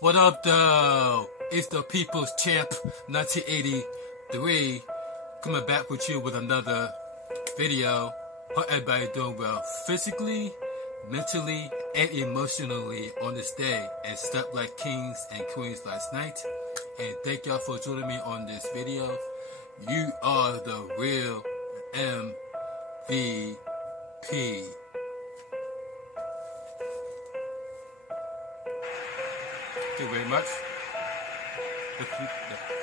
What up, though? It's the People's Champ 1983 coming back with you with another video. Hope everybody doing well physically, mentally, and emotionally on this day, and slept like kings and queens last night. And thank y'all for joining me on this video. You are the real MVP. Thank you very much.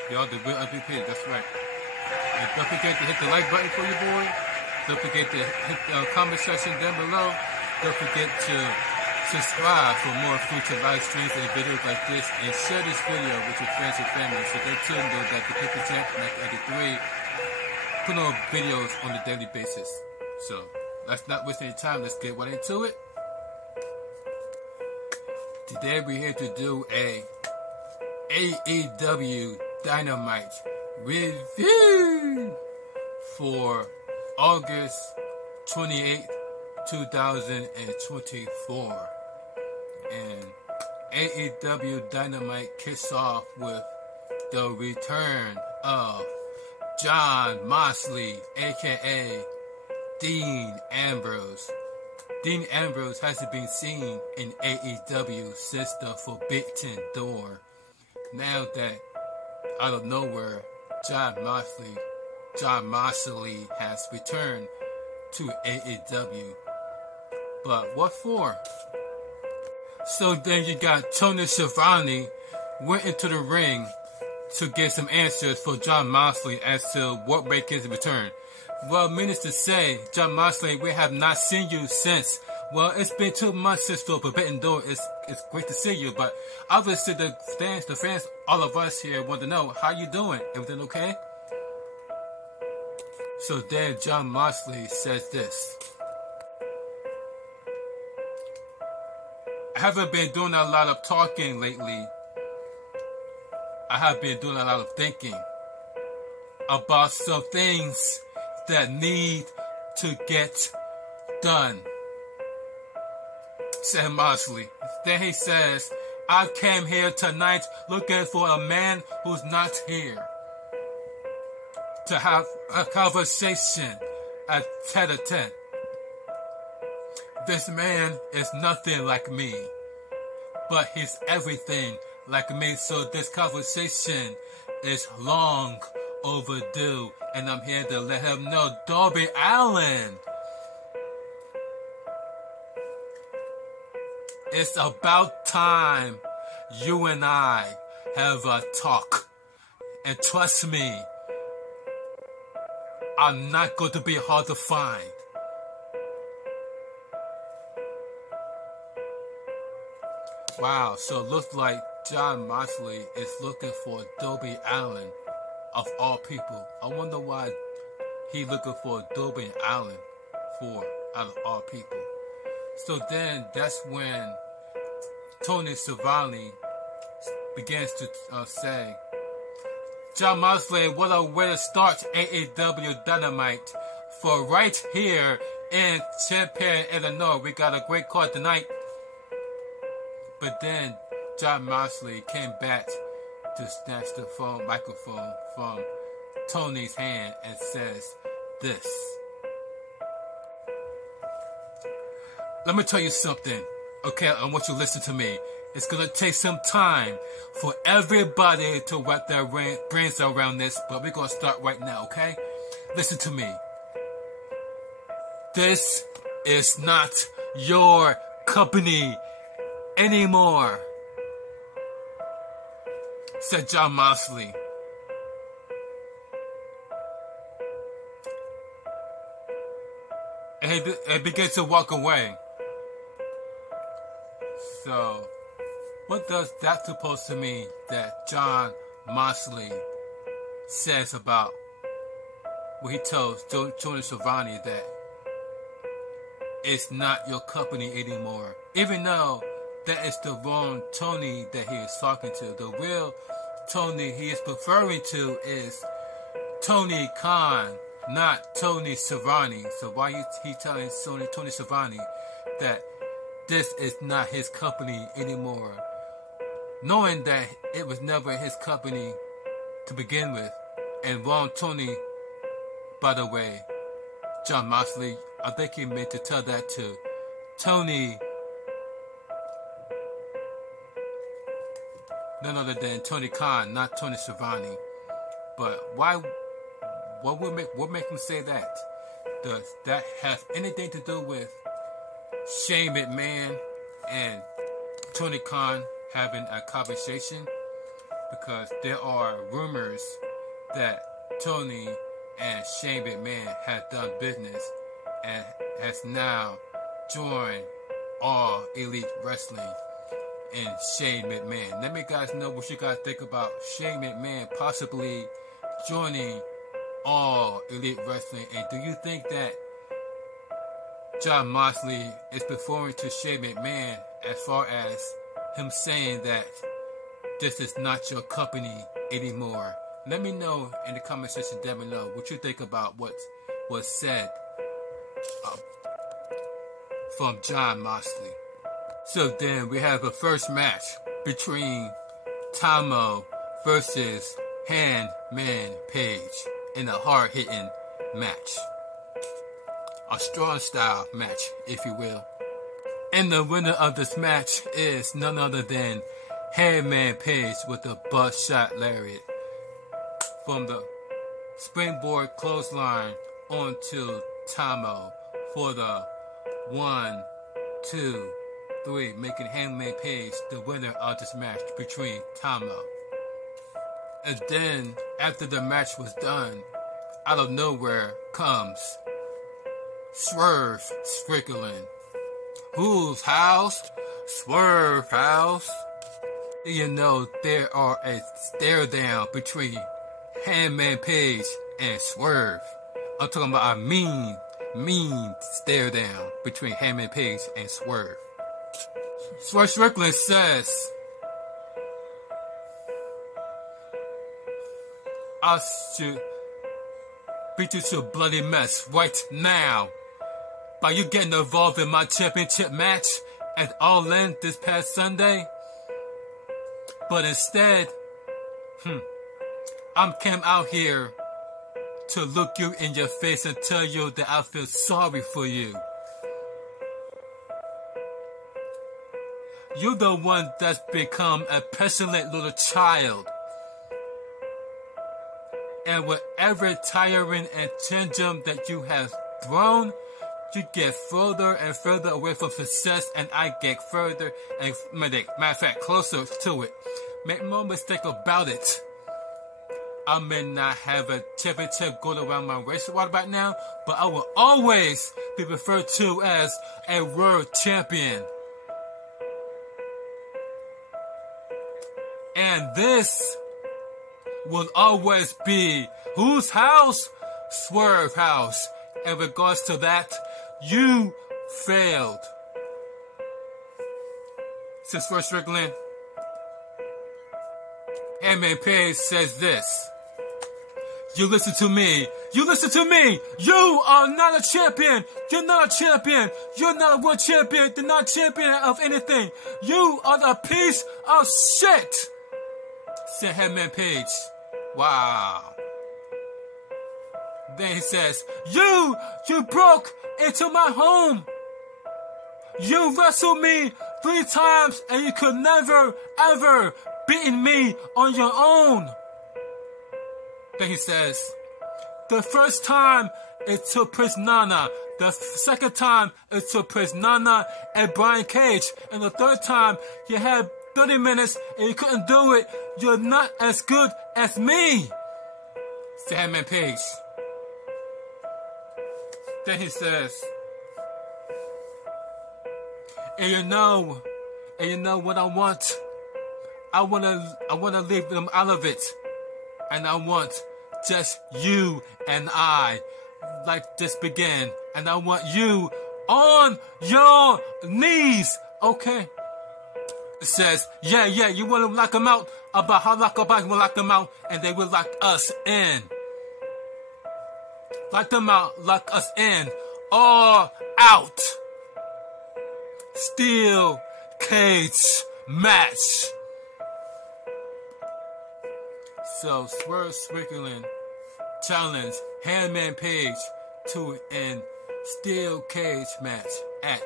Y'all the real MVP, that's right. And don't forget to hit the like button for your boy. Don't forget to hit the comment section down below. Don't forget to subscribe for more future live streams and videos like this. And share this video with your friends and family so they too know that the People Champ 1983 put on videos on a daily basis. So let's not waste any time. Let's get right into it. Today we're here to do a AEW Dynamite review for August 28th, 2024. And AEW Dynamite kicks off with the return of Jon Moxley, aka Dean Ambrose. Dean Ambrose hasn't been seen in AEW since the Forbidden Door. Now that, out of nowhere, Jon Moxley has returned to AEW. But what for? So then you got Tony Schiavone went into the ring to get some answers for Jon Moxley as to what make his return. Well, meaning to say, Jon Moxley, we have not seen you since. Well, it's been 2 months since the Forbidden Door. It's great to see you, but obviously the fans, all of us here want to know, how you doing? Everything okay? So then Jon Moxley says this. I haven't been doing a lot of talking lately. I have been doing a lot of thinking about some things that need to get done, said Moxley. Then he says, I came here tonight looking for a man who's not here, to have a conversation at tete-a-tete. This man is nothing like me, but he's everything like me, so this conversation is long overdue, and I'm here to let him know, Darby Allin, it's about time you and I have a talk. And trust me, I'm not going to be hard to find. Wow, so it looks like Jon Moxley is looking for Darby Allin of all people. I wonder why he looking for Darby Allin for, out of all people. So then that's when Tony Schiavone begins to say, Jon Moxley, what a way to start AEW Dynamite. For right here in Champaign, Illinois, we got a great card tonight. But then Jon Moxley came back to snatch the microphone from Tony's hand and says this. Let me tell you something, okay? I want you to listen to me. It's going to take some time for everybody to wrap their brains around this, but we're going to start right now, okay? Listen to me. This is not your company anymore, said Jon Moxley. And he began to walk away. So, what does that supposed to mean that Jon Moxley says about what he tells Tony Schiavone that it's not your company anymore? Even though that is the wrong Tony that he is talking to. The real Tony he is referring to is Tony Khan, not Tony Schiavone. So why he telling Tony Schiavone that this is not his company anymore? knowing that it was never his company to begin with. And Ron Tony, by the way, John Moxley, I think he meant to tell that to Tony, none other than Tony Khan, not Tony Schiavone. But why? What make him say that? Does that have anything to do with Shane McMahon and Tony Khan having a conversation? Because there are rumors that Tony and Shane McMahon have done business and has now joined All Elite Wrestling and Shane McMahon. Let me guys know what you guys think about Shane McMahon possibly joining All Elite Wrestling. And do you think that John Moxley is referring to Shane McMahon as far as him saying that this is not your company anymore? Let me know in the comment section down below what you think about what was said from John Moxley. So then we have a first match between Tomo versus Hangman Page in a hard-hitting match. A strong style match, if you will. And the winner of this match is none other than Hangman Page with a butt-shot lariat from the springboard clothesline onto Tomo for the 1, 2, 3, making Hangman Page the winner of this match between Tomo. And then, after the match was done, out of nowhere comes Swerve Strickland. Whose house? Swerve house. You know, there are a stare down between Hangman Page and Swerve. I'm talking about a mean stare down between Hangman Page and Swerve. Swerve Strickland says, I should beat you to a bloody mess right now by you getting involved in my championship match at All In this past Sunday. But instead, I came out here to look you in your face and tell you that I feel sorry for you. You're the one that's become a petulant little child. And with every tiring and tantrum that you have thrown, you get further and further away from success, and I get further and, matter of fact, closer to it. Make no mistake about it. I may not have a championship going around my waist right now, but I will always be referred to as a world champion. And this will always be whose house? Swerve house. In regards to that, you failed. Since Swerve Strickland, Hangman Page says this. You listen to me. You listen to me. You are not a champion. You're not a champion. You're not a world champion. You're not a champion of anything. You are a piece of shit, said Hangman Page. Wow. Then he says, you broke into my home. You wrestled me 3 times and you could never, ever beaten me on your own. Then he says, the first time it took Prince Nana. The second time it took Prince Nana and Brian Cage. And the third time you had 30 minutes and you couldn't do it. You're not as good as me, said Hangman Page. Then he says, and you know what I want? I wanna leave them out of it. And I want just you and I, like this began. And I want you on your knees, okay? It says, yeah, you want to lock them out? About how lock them out, and they will lock us in. Lock them out, lock us in. All out. Steel cage match. So Swerve Strickland challenged Hangman Page to an steel cage match at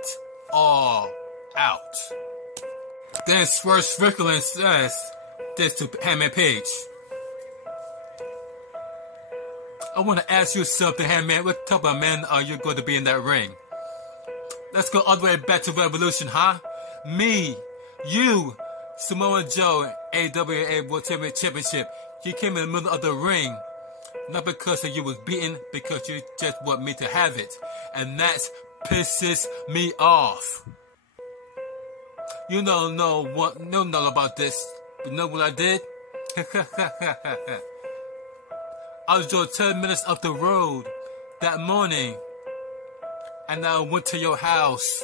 All Out. Then Swerve Strickland says this to Hangman Page. I want to ask you something, Hangman. What type of man are you going to be in that ring? Let's go all the way back to Revolution, huh? Me, you, Samoa Joe, AEW World Championship. You came in the middle of the ring. Not because you was beaten, because you just want me to have it. And that pisses me off. You don't know about this. You know what I did? I was just 10 minutes up the road that morning. And I went to your house.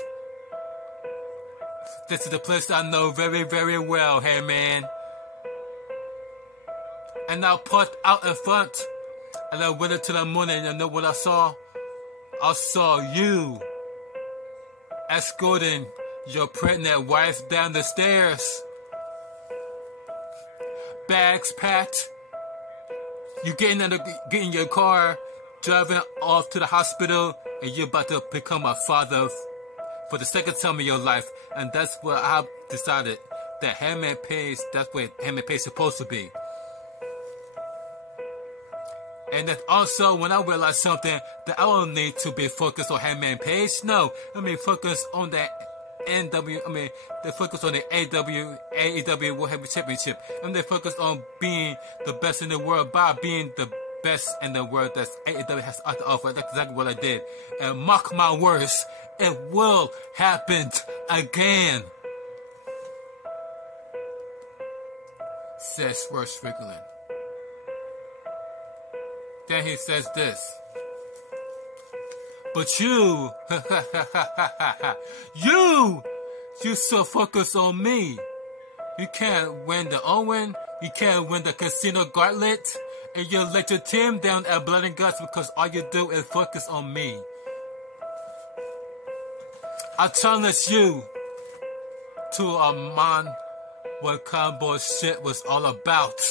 This is the place I know very, very well, hey man. And I parked out in front. And I went into the morning and you know what I saw? I saw you escorting your pregnant wife down the stairs. Bags packed. You get in your car, driving off to the hospital, and you're about to become a father for the second time in your life. And that's what I decided, that Hangman Page, that's where Hangman Page is supposed to be. And then also, when I realized something, that I don't need to be focused on Hangman Page. No, let me focus on the they focus on the AEW World Heavyweight Championship. And they focus on being the best in the world by being the best in the world that AEW has to offer. That's exactly what I did. And mark my words, it will happen again. Says Swerve Strickland. Then he says this. But you so focused on me. You can't win the Owen, you can't win the Casino Gauntlet, and you let your team down at Blood and Guts because all you do is focus on me. I challenge you to a man what cowboy shit was all about.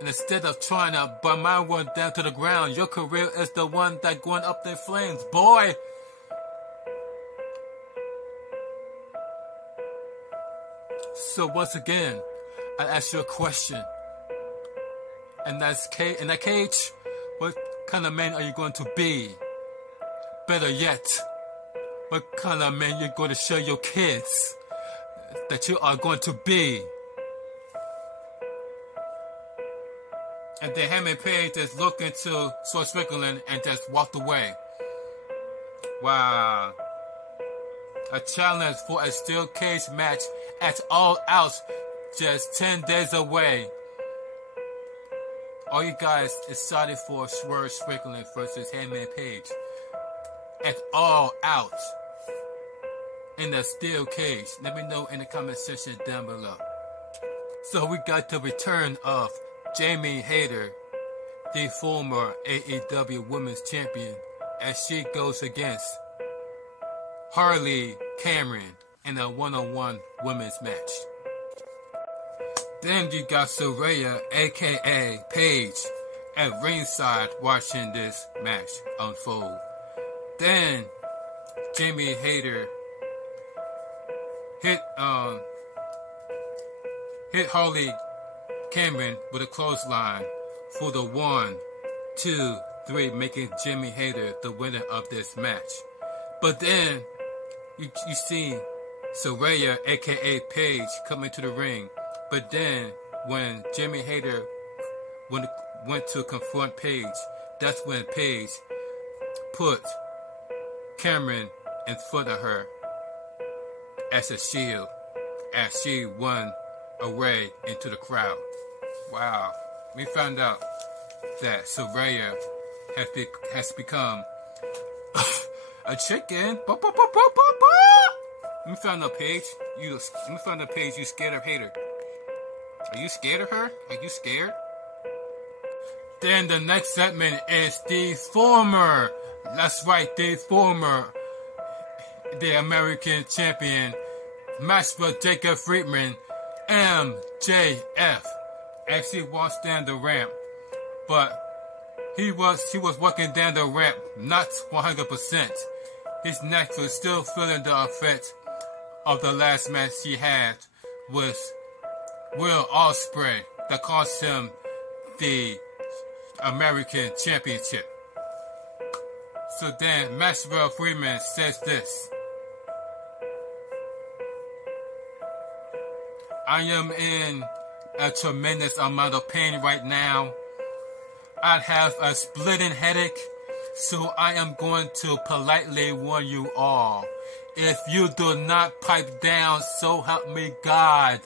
And instead of trying to burn my one down to the ground, your career is the one that going up in flames, boy. So once again, I ask you a question. And in that cage, what kind of man are you going to be? Better yet, what kind of man you're going to show your kids that you are going to be? And then Hangman Page just looked into Swerve Strickland and just walked away. Wow. A challenge for a steel cage match at All Out, just 10 days away. Are you guys excited for Swerve Strickland versus Hangman Page at All Out in the steel cage? Let me know in the comment section down below. So we got the return of Jamie Hayter, the former AEW Women's Champion, as she goes against Harley Cameron in a one-on-one women's match. Then you got Saraya, aka Paige, at ringside watching this match unfold. Then Jamie Hayter hit Harley Cameron with a clothesline for the 1, 2, 3, making Jamie Hayter the winner of this match. But then you see Saraya, aka Paige, coming to the ring. But then when Jamie Hayter went to confront Paige, that's when Paige put Cameron in front of her as a shield, as she won away into the crowd. Wow. We found out that Saraya has become a chicken. Let me find out, Paige. You scared of Hayter. Are you scared of her? Are you scared? Then the next segment is the former American champion, match for Jacob Friedman, MJF actually walks down the ramp, but he was walking down the ramp not 100%. His neck was still feeling the effect of the last match he had with Will Ospreay that cost him the American Championship. So then Maxwell Freeman says this: I am in a tremendous amount of pain right now. I have a splitting headache, so I am going to politely warn you all. If you do not pipe down, so help me God,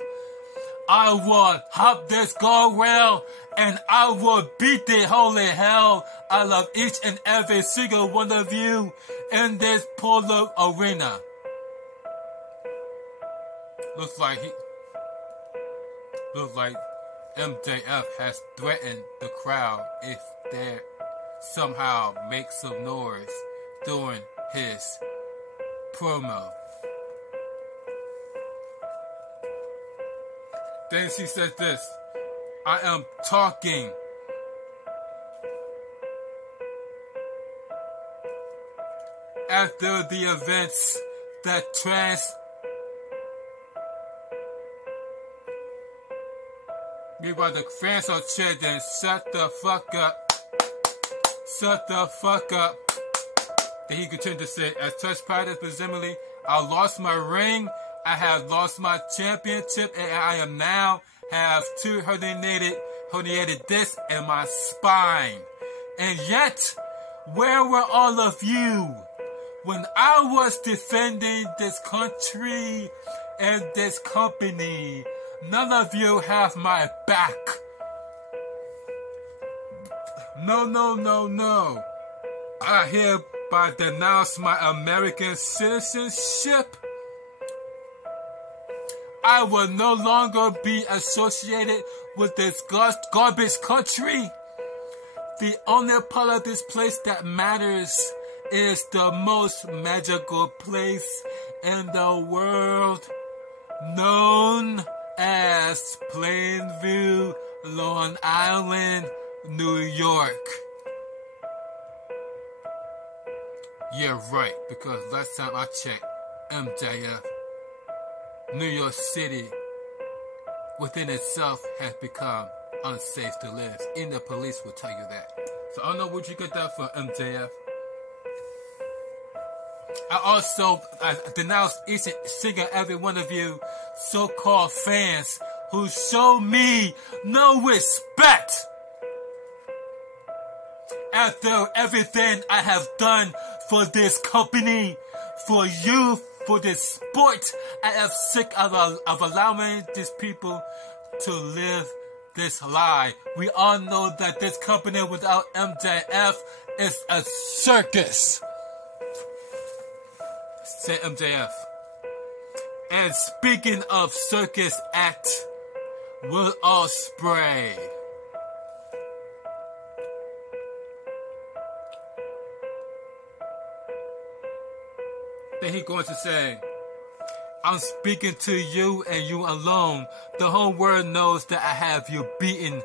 I will hop this guardrail and I will beat the holy hell out of each and every single one of you in this polo arena. Looks like MJF has threatened the crowd if they somehow make some noise during his promo. Then she said this: I am talking. After the events that meanwhile, the fans are chanting, shut the fuck up. Shut the fuck up. Then he continued to say, as touch practice, presumably, I lost my ring, I have lost my championship, and I am now have two herniated discs in my spine. And yet, where were all of you when I was defending this country and this company? None of you have my back. No. I hereby denounce my American citizenship. I will no longer be associated with this garbage country. The only part of this place that matters is the most magical place in the world, known as Plainview, Long Island, New York. Yeah, right, because last time I checked, MJF, New York City within itself has become unsafe to live. Even the police will tell you that. So I don't know where you get that from, MJF. I denounce each and single every one of you so-called fans who show me no respect. After everything I have done for this company, for you, for this sport, I am sick of allowing these people to live this lie. We all know that this company without MJF is a circus. Said MJF. And speaking of circus act, Will Ospreay. Then he going to say, I'm speaking to you and you alone. The whole world knows that I have you beaten.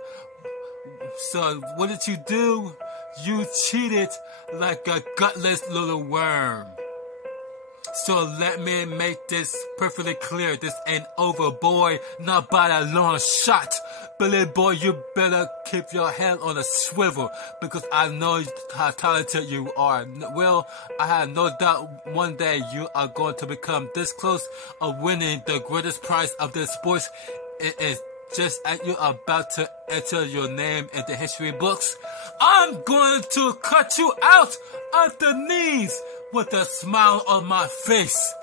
So what did you do? You cheated like a gutless little worm. So let me make this perfectly clear. This ain't over, boy. Not by a long shot. Billy boy, you better keep your head on a swivel, because I know how talented you are. Well, I have no doubt one day you are going to become this close of winning the greatest prize of this sports. It is just as you're about to enter your name in the history books. I'm going to cut you out at the knees with a smile on my face.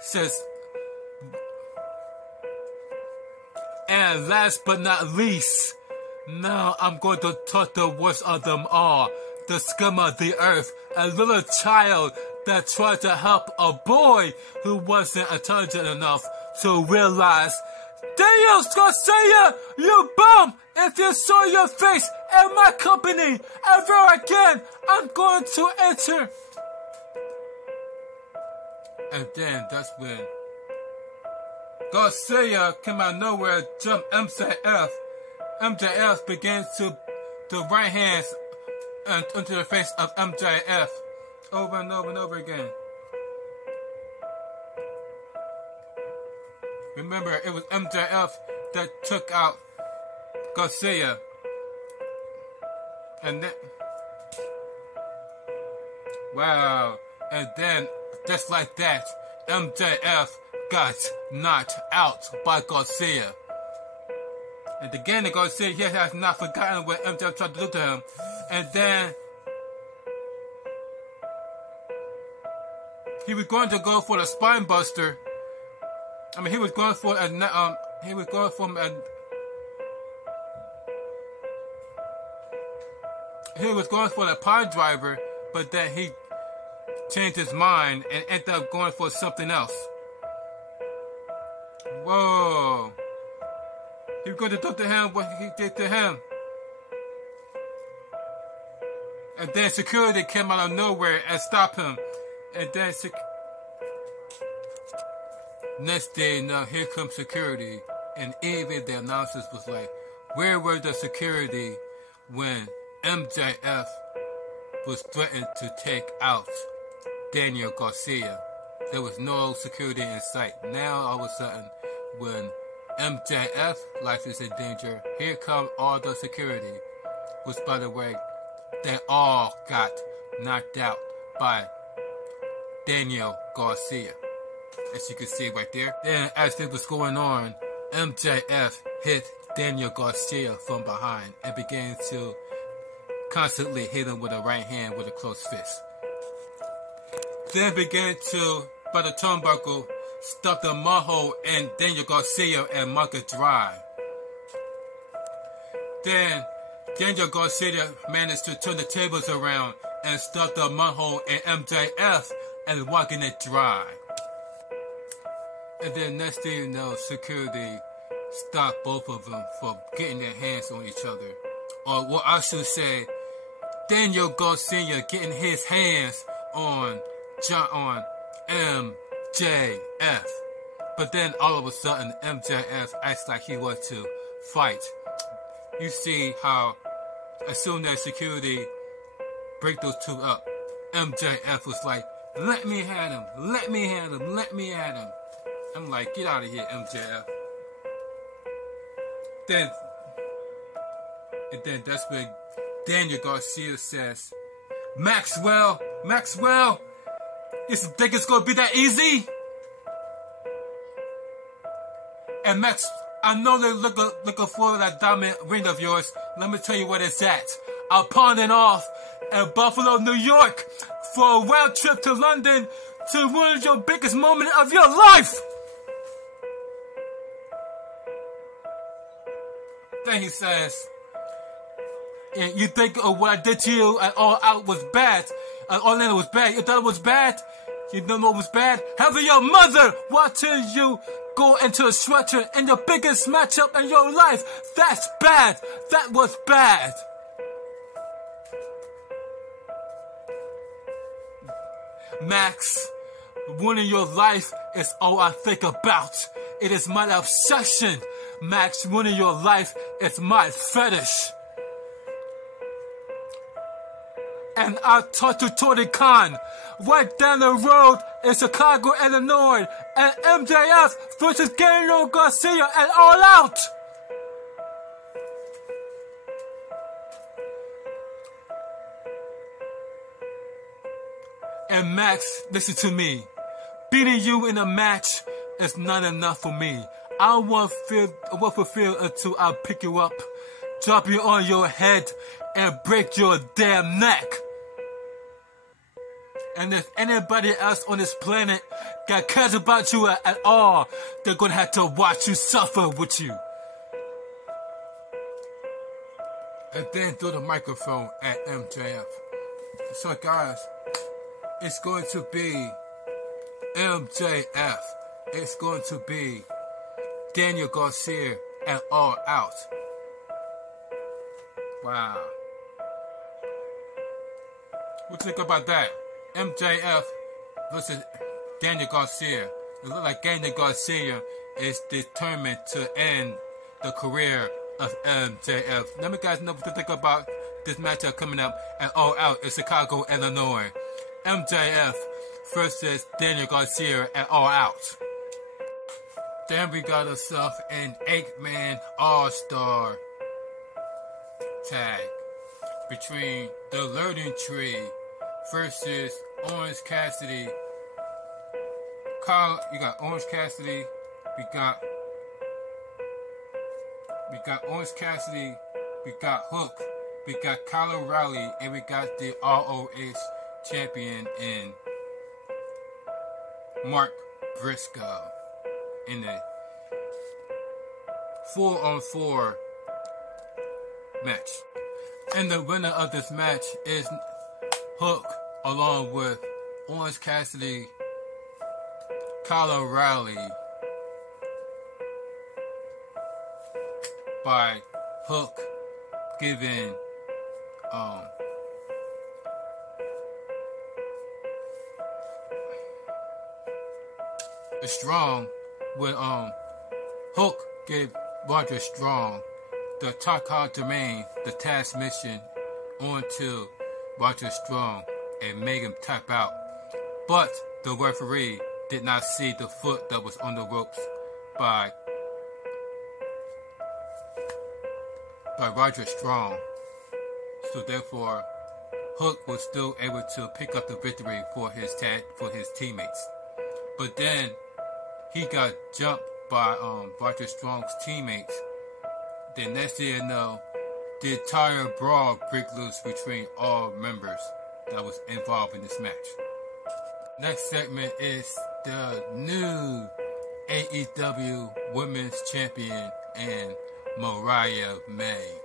Says, and last but not least, now I'm going to talk the worst of them all. The scum of the earth. A little child that tried to help a boy who wasn't intelligent enough to realize, Daniel Garcia, you bum! If you saw your face in my company ever again, I'm going to enter. And then that's when Garcia came out of nowhere, jumped MJF. MJF begins to right hands into the face of MJF over and over and over again. Remember, it was MJF that took out Garcia. And then, wow. And then, just like that, MJF got knocked out by Garcia. And again, Garcia, he has not forgotten what MJF tried to do to him. And then, he was going to go for the spine buster. I mean, he was going for a pile driver, but then he changed his mind and ended up going for something else. Whoa. He was going to do to him what he did to him. And then security came out of nowhere and stopped him. And then next day, now here comes security. And even the announcers was like, where were the security when MJF was threatened to take out Daniel Garcia? There was no security in sight. Now, all of a sudden, when MJF life is in danger, here come all the security. Which, by the way, they all got knocked out by Daniel Garcia. As you can see right there. Then, as this was going on, MJF hit Daniel Garcia from behind and began to constantly hit him with a right hand with a closed fist. Then began to, by the turnbuckle, stuff the manhole in Daniel Garcia and mark it dry. Then Daniel Garcia managed to turn the tables around and stuff the manhole in MJF and walking it dry. And then next thing you know, security stopped both of them from getting their hands on each other. Or what I should say, Daniel Garcia getting his hands on MJF. But then all of a sudden, MJF acts like he wants to fight. You see how as soon as security break those two up, MJF was like, let me at him, let me at him, let me at him. I'm like, get out of here, MJF. Then that's when Daniel Garcia says, Maxwell, you think it's gonna be that easy? And Max, I know they're looking for that diamond ring of yours. Let me tell you what it's at. I'll pawn it off in Buffalo, New York for a round trip to London to one of your biggest moments of your life. Then he says, you think what I did to you at All Out was bad? All In was bad. You thought it was bad? You know what was bad? Having your mother watching you go into a stretcher in the biggest matchup in your life. That's bad. That was bad. Max, winning your life is all I think about. It is my obsession. Max, winning your life is my fetish. And I talked to Tony Khan. Right down the road in Chicago, Illinois. And MJF versus Daniel Garcia at All Out. And Max, listen to me. Beating you in a match is not enough for me. I won't fulfill until I pick you up, drop you on your head, and break your damn neck. And if anybody else on this planet that cares about you at all, they're gonna have to watch you suffer with you. And then through the microphone at MJF. So guys, it's going to be MJF. It's going to be Daniel Garcia and All Out. Wow. What do you think about that? MJF versus Daniel Garcia. It looked like Daniel Garcia is determined to end the career of MJF. Let me guys know what to think about this matchup coming up at All Out in Chicago, Illinois. MJF versus Daniel Garcia at All Out. Then we got ourselves an 8-man All-Star tag between the Learning Tree versus Orange Cassidy. You got Orange Cassidy. We got Orange Cassidy. We got Hook. We got Kyle O'Reilly, and we got the ROH champion in Mark Briscoe in a 4-on-4 match. And the winner of this match is Hook, along with Orange Cassidy, Kyle O'Reilly, by Hook giving Strong when Hook gave Roger Strong the Taka domain, the task mission, onto Roger Strong and made him tap out. But the referee did not see the foot that was on the ropes by Roger Strong. So therefore, Hook was still able to pick up the victory for his teammates. But then he got jumped by Roger Strong's teammates. Then next thing you know, the entire brawl break loose between all members that was involved in this match. Next segment is the new AEW Women's Champion and Mariah May.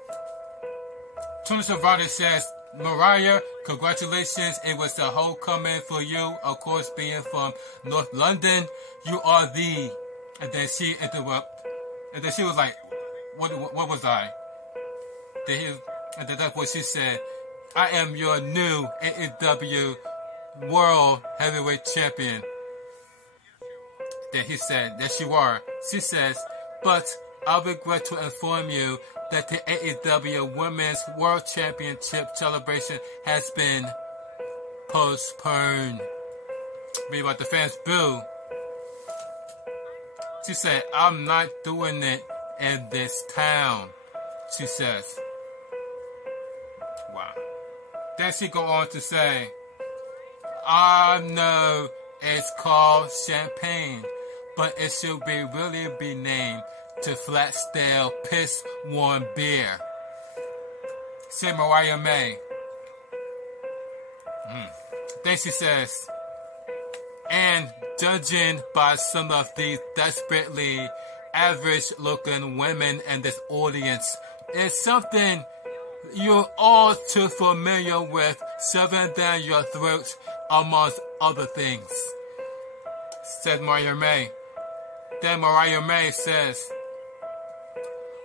Tony Savati says, Mariah, congratulations. It was a homecoming for you. Of course, being from North London, you are the... And then she interrupted. And then she was like, what was I? And then that's what she said. I am your new AEW World Heavyweight Champion. Then he said, yes you are. She says, but I regret to inform you that the AEW Women's World Championship celebration has been postponed. Meanwhile, the fans boo. She said, I'm not doing it in this town, she says. Wow. Then she go on to say, I know it's called champagne, but it should really be named to flat stale piss warm beer. Say Mariah May. Then she says, and judging by some of these desperately average looking women in this audience, it's something you're all too familiar with, shoving down your throats amongst other things, said Mariah May. Then Mariah May says,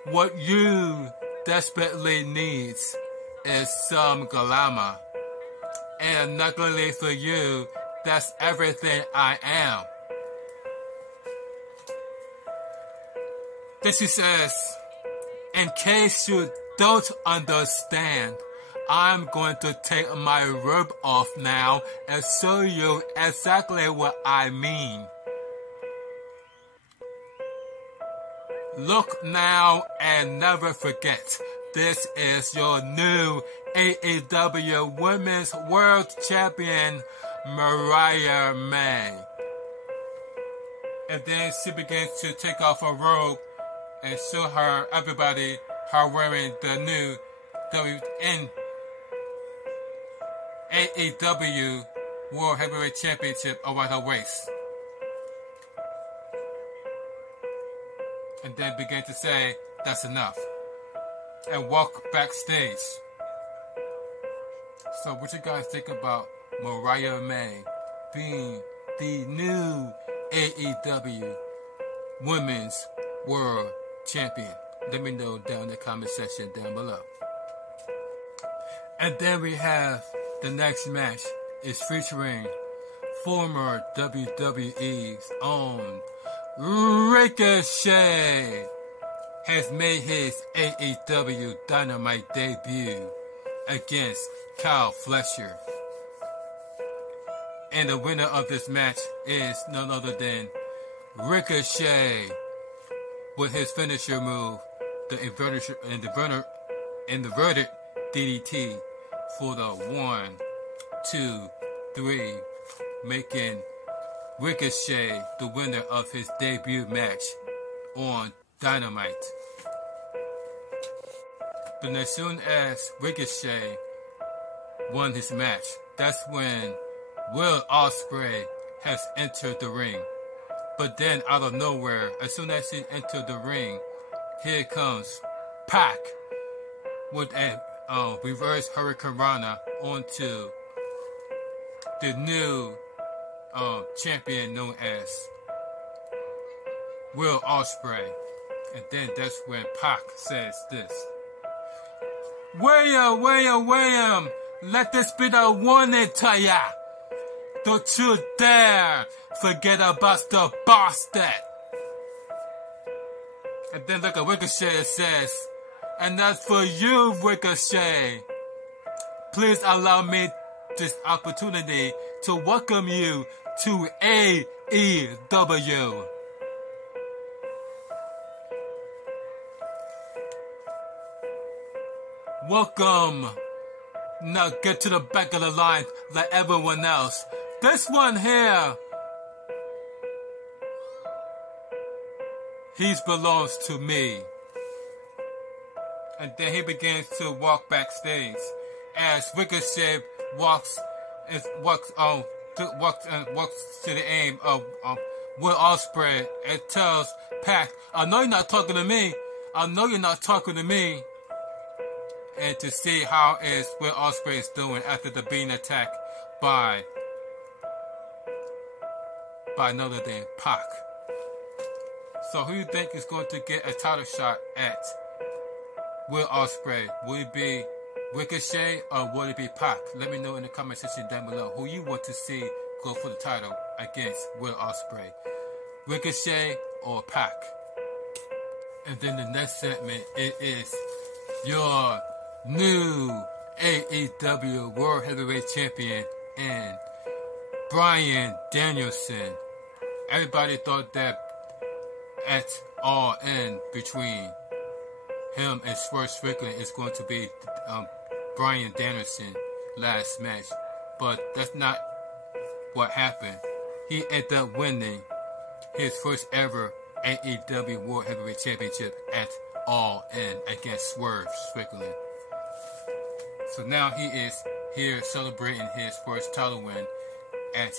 what you desperately needs is some glamour. And luckily for you, that's everything I am. Then she says, in case you don't understand, I'm going to take my robe off now and show you exactly what I mean. Look now and never forget, this is your new AEW Women's World Champion, Mariah May. And then she begins to take off her robe and show everybody her wearing the new AEW World Heavyweight Championship around her waist. And then began to say, that's enough. And walk backstage. So what you guys think about Mariah May being the new AEW Women's World Champion? Let me know down in the comment section down below. And then we have the next match is featuring former WWE's own Ricochet has made his AEW Dynamite debut against Kyle Fletcher. And the winner of this match is none other than Ricochet with his finisher move, the inverted DDT for the 1, 2, 3, making Ricochet the winner of his debut match on Dynamite. But as soon as Ricochet won his match, that's when Will Ospreay has entered the ring. But then out of nowhere, as soon as he entered the ring, here comes Pac with a reverse Hurricane Rana onto the new champion known as Will Ospreay. And then that's when Pac says this: William, let this be the warning to ya. Don't you dare forget about the bastard. And then look at Ricochet says, and that's for you, Ricochet. Please allow me this opportunity to welcome you to AEW. Welcome. Now get to the back of the line like everyone else. This one here, he belongs to me. And then he begins to walk backstage as Ricochet walks to the aim of Will Ospreay and tells Pac, I know you're not talking to me. And to see how is Will Ospreay is doing after the being attacked by none other than Pac. So who do you think is going to get a title shot at Will Ospreay? Will it be Ricochet or will it be Pac? Let me know in the comment section down below who you want to see go for the title against Will Ospreay. Ricochet or Pac? And then the next segment, it is your new AEW World Heavyweight Champion and Bryan Danielson. Everybody thought that at All In between him and Swerve Strickland is going to be Bryan Danielson last match, but that's not what happened. He ended up winning his first ever AEW World Heavyweight Championship at All In against Swerve Strickland. So now he is here celebrating his first title win at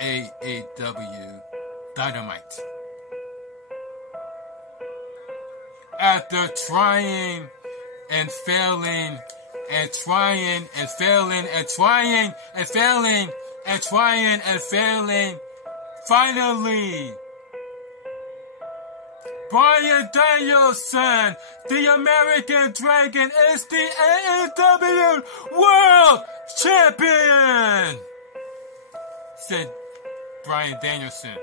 AEW Dynamite. After trying and failing and trying and failing and trying and failing and trying and failing, finally, Bryan Danielson, the American Dragon, is the AEW World Champion, said Bryan Danielson.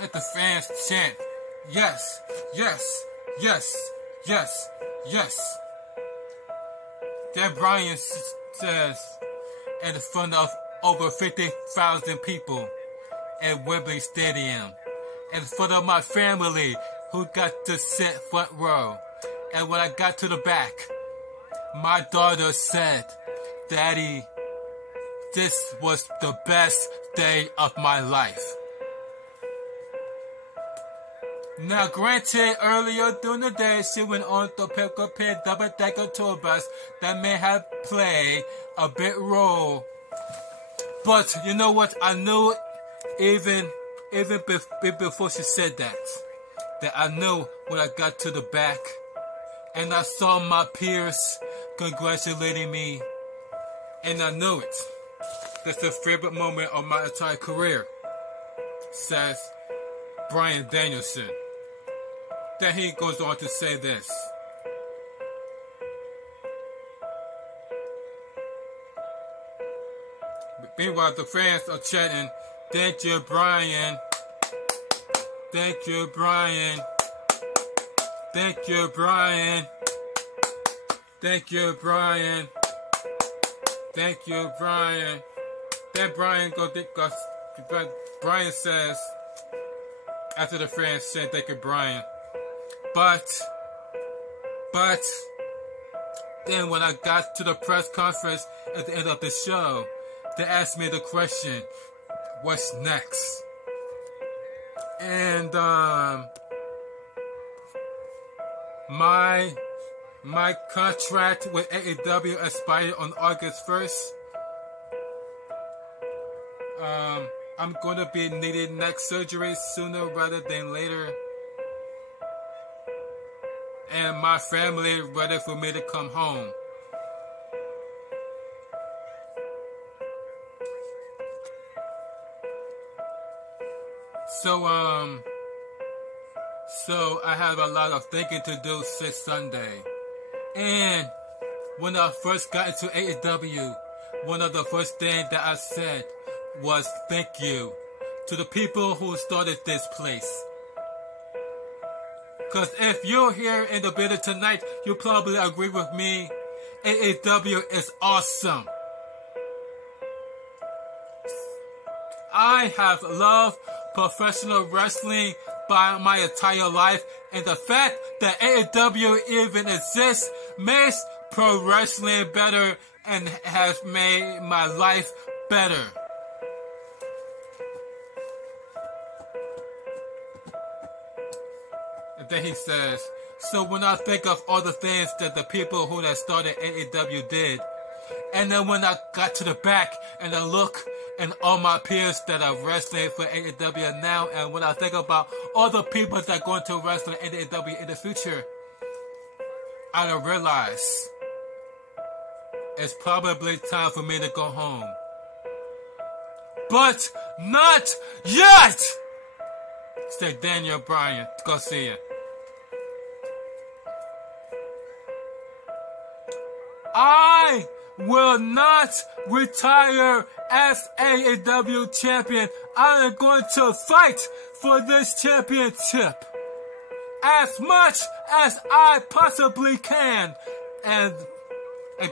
Let the fans chant, yes, yes, yes, yes, yes. Then Bryan says, in front of over 50,000 people at Wembley Stadium, in front of my family who got to sit front row. And when I got to the back, my daughter said, Daddy, this was the best day of my life. Now granted, earlier during the day, she went on the Pickle Pit double-decker tour bus that may have played a big role. But you know what? I knew even before she said that I knew when I got to the back and I saw my peers congratulating me, and I knew it. That's the favorite moment of my entire career, says Bryan Danielson. Then he goes on to say this. Meanwhile, the fans are chanting, thank you, Bryan. Thank you, Brian. Thank you, Brian. Thank you, Brian. Thank you, Brian. Then Brian Brian says, after the fans said thank you, Brian. But then when I got to the press conference at the end of the show, they asked me the question, what's next? And my contract with AEW expired on August 1st. I'm going to be needing neck surgery sooner rather than later. And my family ready for me to come home. So I have a lot of thinking to do this Sunday. And when I first got into AEW, one of the first things that I said was thank you to the people who started this place. Because if you're here in the building tonight, you probably agree with me. AEW is awesome. I have loved professional wrestling by my entire life, and the fact that AEW even exists makes pro wrestling better and has made my life better. And then he says, so when I think of all the things that the people who that started AEW did, and then when I got to the back and I look and all my peers that are wrestling for AEW now, and when I think about all the people that are going to wrestle in AEW in the future, I realize it's probably time for me to go home. But not yet! Said Daniel Bryan Garcia. I will not retire as AEW champion. I am going to fight for this championship as much as I possibly can. And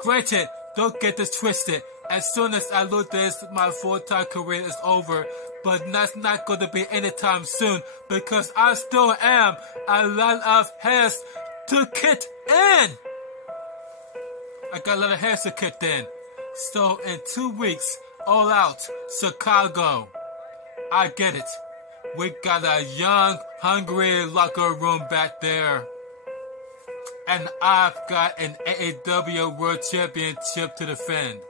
granted, don't get this twisted. As soon as I lose this, my full-time career is over. But that's not going to be anytime soon, because I still am a lot of hairs to get in. I got a lot of hairs to get in. So in 2 weeks, All Out, Chicago. I get it. We got a young, hungry locker room back there. And I've got an AEW World Championship to defend.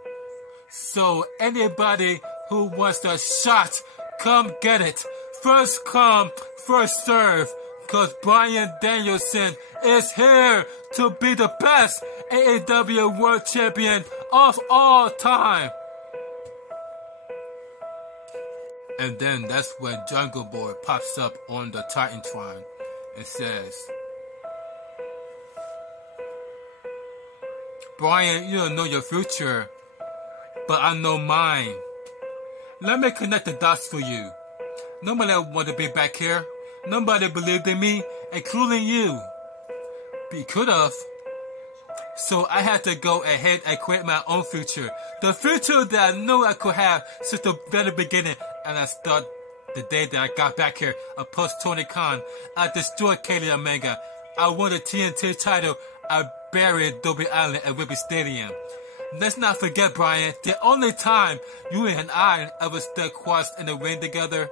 So anybody who wants a shot, come get it. First come, first serve. Because Bryan Danielson is here to be the best AEW World Champion of all time. And then that's when Jungle Boy pops up on the Titantron and says, Brian, you don't know your future, but I know mine. Let me connect the dots for you. Nobody wanted to be back here. Nobody believed in me, including you. But you could have. So I had to go ahead and create my own future. The future that I knew I could have since the very beginning. And I started the day that I got back here. I post Tony Khan. I destroyed Kenny Omega. I won the TNT title. I buried Darby Allin at Wembley Stadium. Let's not forget, Brian, the only time you and I ever stood crossed in the ring together,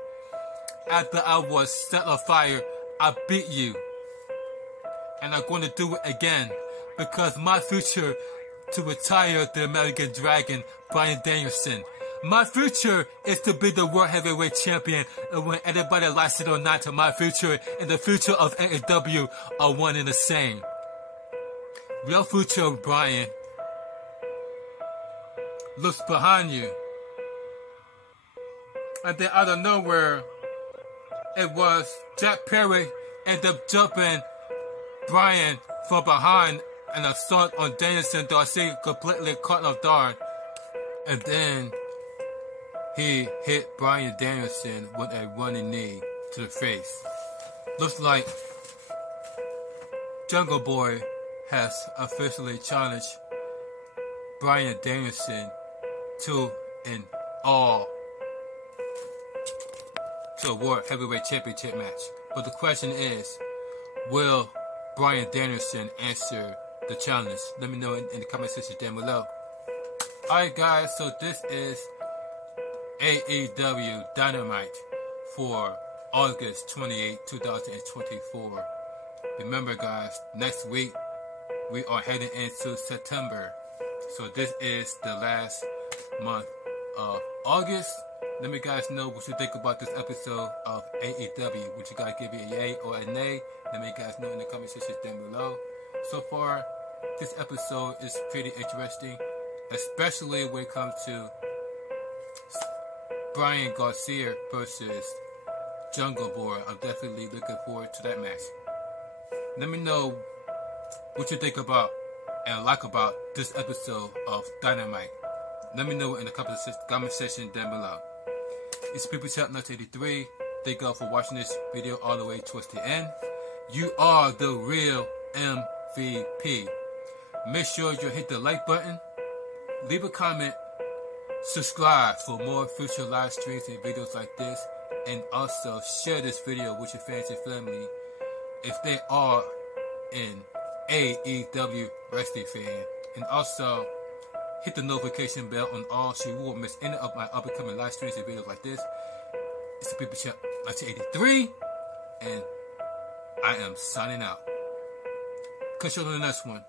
after I was set on fire, I beat you. And I'm going to do it again. Because my future to retire the American Dragon, Bryan Danielson. My future is to be the World Heavyweight Champion. And when anybody likes it or not, my future and the future of AEW are one and the same. Your future, Brian, looks behind you. And then out of nowhere, it was Jack Perry ended up jumping Brian from behind and assault on Danielson, Darcy completely caught off guard. And then he hit Bryan Danielson with a running knee to the face. Looks like Jungle Boy has officially challenged Bryan Danielson to a World Heavyweight Championship match. But the question is, will Bryan Danielson answer the challenge? Let me know in the comment section down below. Alright guys, so this is AEW Dynamite for August 28, 2024. Remember guys, next week we are heading into September. So this is the last month of August. Let me guys know what you think about this episode of AEW. Would you guys give it a yay or a nay? Let me guys know in the comment section down below. So far, this episode is pretty interesting, especially when it comes to Bryan Garcia versus Jungle Boy. I'm definitely looking forward to that match. Let me know what you think about and like about this episode of Dynamite. Let me know in the comment section down below. It's People Chat 1983. Thank you all for watching this video all the way towards the end. You are the real MVP. Make sure you hit the like button, leave a comment, subscribe for more future live streams and videos like this, and also share this video with your fans and family if they are an AEW wrestling fan. And also hit the notification bell on all so you won't miss any of my upcoming live streams and videos like this. It's the People Chat 1983, and I am signing out. Catch you on the next one.